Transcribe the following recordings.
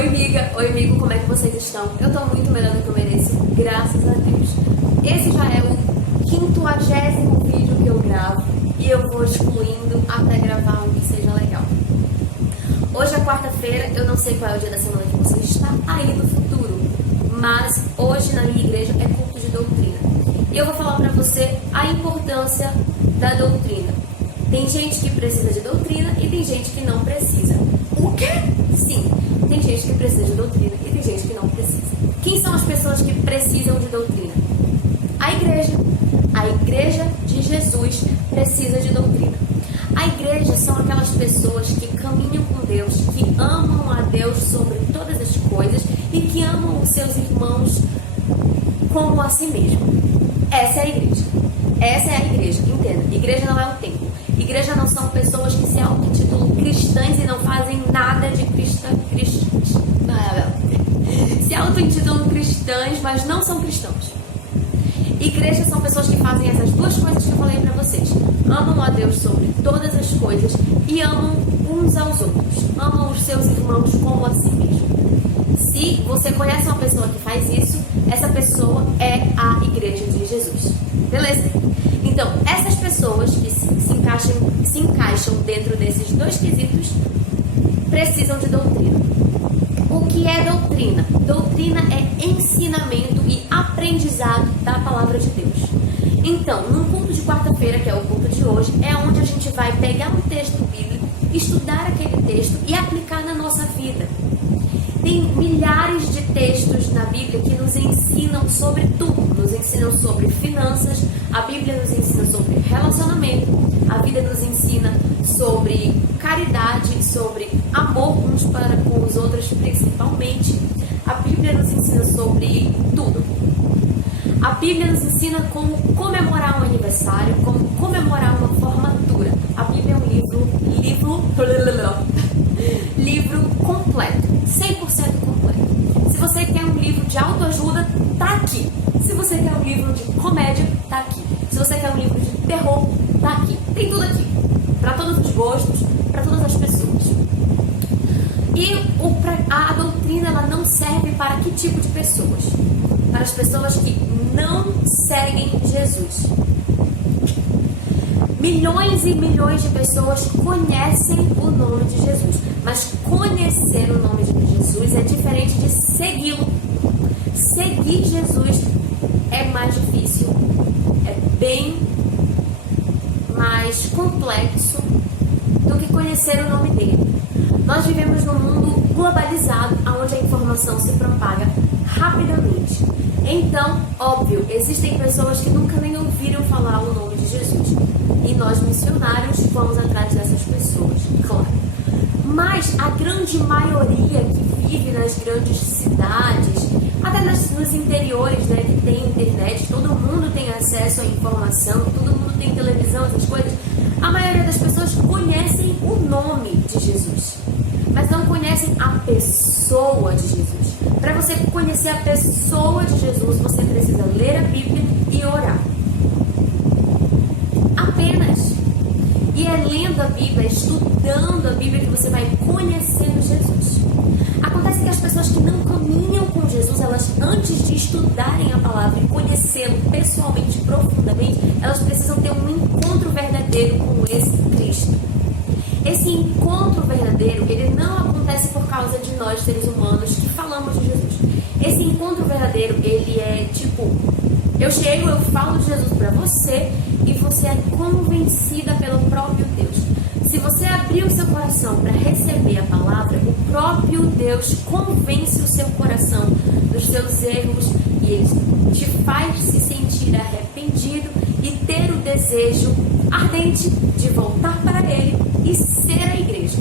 Oi amiga, oi amigo, como é que vocês estão? Eu tô muito melhor do que eu mereço, graças a Deus. Esse já é o 50º vídeo que eu gravo e eu vou excluindo até gravar um que seja legal. Hoje é quarta-feira, eu não sei qual é o dia da semana que você está aí no futuro, mas hoje na minha igreja é culto de doutrina. E eu vou falar pra você a importância da doutrina. Tem gente que precisa de doutrina e tem gente que não precisa. O quê? Sim, tem gente que precisa de doutrina e tem gente que não precisa. Quem são as pessoas que precisam de doutrina? A igreja. A igreja de Jesus precisa de doutrina. A igreja são aquelas pessoas que caminham com Deus, que amam a Deus sobre todas as coisas e que amam os seus irmãos como a si mesmo. Essa é a igreja. Essa é a igreja, entenda. Igreja não é o templo. Igreja não são pessoas que se auto-intitulam cristãs e não fazem nada de se auto-intitulam cristãs, mas não são cristãos. Igreja são pessoas que fazem essas duas coisas que eu falei pra vocês. Amam a Deus sobre todas as coisas e amam uns aos outros. Amam os seus irmãos como a si mesmo. Se você conhece uma pessoa que faz isso, essa pessoa é a igreja de Jesus. Beleza? Então, essas pessoas que se encaixam dentro desses dois quesitos precisam de doutrina. O que é doutrina? Doutrina é ensinamento e aprendizado da palavra de Deus. Então, no culto de quarta-feira, que é o culto de hoje, é onde a gente vai pegar um texto bíblico, estudar aquele texto e aplicar na nossa vida. Tem milhares de textos na Bíblia que nos ensinam sobre tudo. Nos ensinam sobre finanças, a Bíblia nos ensina sobre relacionamento, a Bíblia nos ensina sobre caridade, sobre amor uns para com os outros principalmente. A Bíblia nos ensina sobre tudo. A Bíblia nos ensina como comemorar um aniversário, como comemorar uma formatura. A Bíblia é um livro completo, 100% completo. Se você quer um livro de autoajuda, tá aqui. Se você quer um livro de comédia, tá aqui. Se você quer um livro de terror, tá aqui. Tem tudo aqui. Para todos os gostos, para todas as pessoas. E a doutrina, ela não serve para que tipo de pessoas? Para as pessoas que não seguem Jesus. Milhões e milhões de pessoas conhecem o nome de Jesus, mas conhecer o nome de Jesus é diferente de segui-lo. Seguir Jesus é mais difícil, é bem mais complexo do que conhecer o nome dele. Nós vivemos num mundo globalizado, onde a informação se propaga rapidamente. Então, óbvio, existem pessoas que nunca nem ouviram falar o nome de Jesus. E nós, missionários, vamos atrás dessas pessoas, claro. Mas a grande maioria que vive nas grandes cidades, até nos interiores, né, que tem internet, todo mundo tem acesso à informação, todo mundo tem televisão, essas coisas. A maioria das pessoas conhecem o nome de Jesus, mas não conhecem a pessoa de Jesus. Para você conhecer a pessoa de Jesus, você precisa ler a Bíblia e orar. Apenas. E é lendo a Bíblia, estudando a Bíblia, que você vai conhecendo Jesus. Acontece que as pessoas que não caminham com Jesus, elas, antes de estudarem a palavra e conhecê-lo pessoalmente, profundamente, elas precisam ter um encontro verdadeiro com esse Cristo. Esse encontro verdadeiro, ele não acontece por causa de nós, seres humanos, que falamos de Jesus. Esse encontro verdadeiro, ele é tipo, eu chego, eu falo de Jesus para você e você é convencida pelo próprio Deus. Se você abrir o seu coração para receber a palavra, o próprio Deus convence o seu coração dos seus erros e ele te faz se sentir arrependido e ter o desejo ardente de voltar para ele e ser a igreja.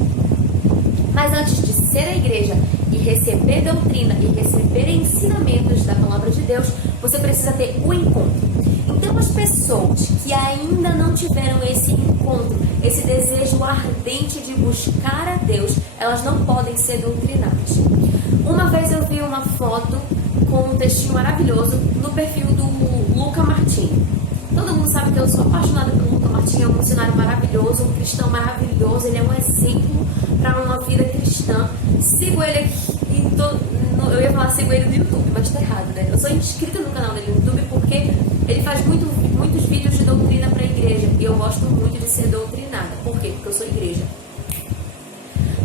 Mas antes de ser a igreja e receber doutrina e receber ensinamentos da palavra de Deus, você precisa ter o encontro. Então, as pessoas que ainda não tiveram esse encontro, esse desejo ardente de buscar a Deus, elas não podem ser doutrinadas. Uma vez eu vi uma foto com um textinho maravilhoso no perfil do Luca Martini. Todo mundo sabe que eu sou apaixonada pelo Luca Martini, é um missionário maravilhoso, um cristão maravilhoso, ele é um exemplo para uma vida cristã. Sigo ele aqui eu ia falar sigo ele no YouTube, mas tá errado, né? Eu sou inscrita no canal dele no YouTube porque ele faz muitos vídeos de doutrina pra igreja. E eu gosto muito de ser doutrinada. Por quê? Porque eu sou igreja.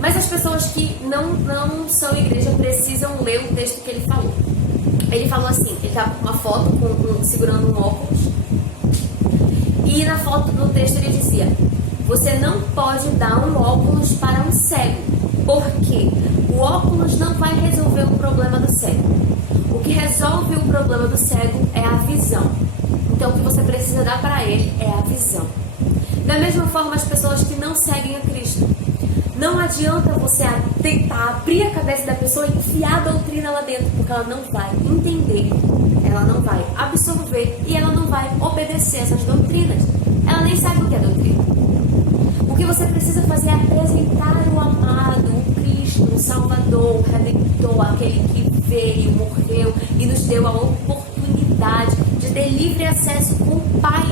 Mas as pessoas que não são igreja precisam ler o texto que ele falou. Ele falou assim, ele tá com uma foto segurando um óculos. E na foto, no texto ele dizia: você não pode dar um óculos para um cego, porque o óculos não vai resolver o problema do cego. O que resolve o problema do cego é a visão. Então o que você precisa dar para ele é a visão. Da mesma forma, as pessoas que não seguem a Cristo, não adianta você tentar abrir a cabeça da pessoa e enfiar a doutrina lá dentro, porque ela não vai entender, ela não vai absorver e ela não vai obedecer essas doutrinas. Ela nem sabe o que é doutrina. O que você precisa fazer é apresentar o amado, o Cristo, o Salvador, o Redentor, aquele que veio, morreu e nos deu a oportunidade de ter livre acesso com o Pai.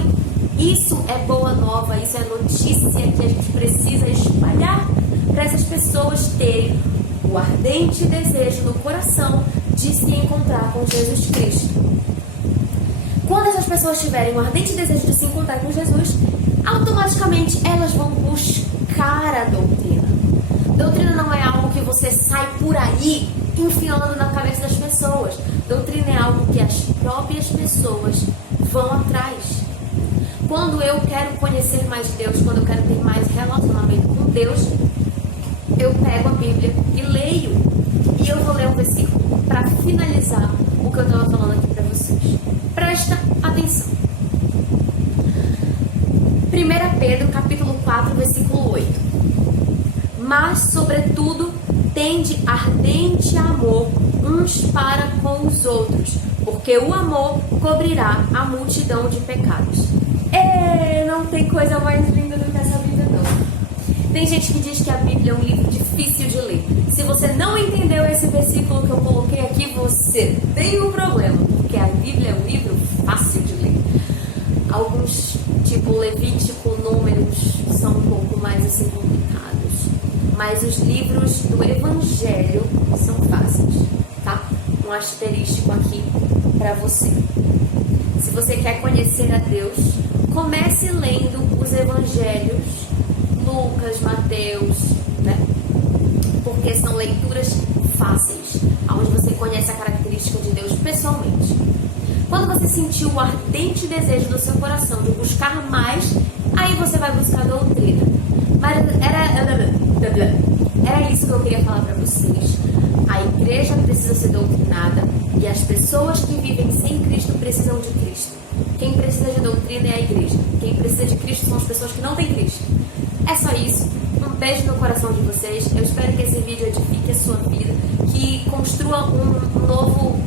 Isso é boa nova, isso é notícia que a gente precisa espalhar para essas pessoas terem o ardente desejo no coração de se encontrar com Jesus Cristo. Quando essas pessoas tiverem um ardente desejo de se encontrar com Jesus, automaticamente elas vão buscar a doutrina. Doutrina não é algo que você sai por aí enfiando na cabeça das pessoas. Doutrina é algo que as próprias pessoas vão atrás. Quando eu quero conhecer mais Deus, quando eu quero ter mais relacionamento com Deus, eu pego a Bíblia e leio. E eu vou ler um versículo para finalizar o que eu estava falando aqui para vocês. Presta atenção. 1 Pedro, capítulo 4, versículo 8. Mas, sobretudo, tende ardente amor uns para com os outros, porque o amor cobrirá a multidão de pecados. Não tem coisa mais linda do que essa Bíblia, não. Tem gente que diz que a Bíblia é um livro difícil de ler. Se você não entendeu esse versículo que eu coloquei aqui, você tem um problema, porque a Bíblia é um livro fácil de ler. Alguns, tipo Levítico, Números, são um pouco mais assim complicados. Mas os livros do Evangelho são fáceis, tá? Um asterístico aqui para você. Se você quer conhecer a Deus, comece lendo os Evangelhos, Lucas, Mateus, né? Porque são leituras fáceis, onde você conhece a característica de Deus pessoalmente. Quando você sentir o ardente desejo do seu coração de buscar mais, aí você vai buscar doutrina. Mas era isso que eu queria falar para vocês. A igreja precisa ser doutrinada e as pessoas que vivem sem Cristo precisam de Cristo. Quem precisa de doutrina é a igreja. Quem precisa de Cristo são as pessoas que não têm Cristo. É só isso. Um beijo no coração de vocês. Eu espero que esse vídeo edifique a sua vida, que construa um novo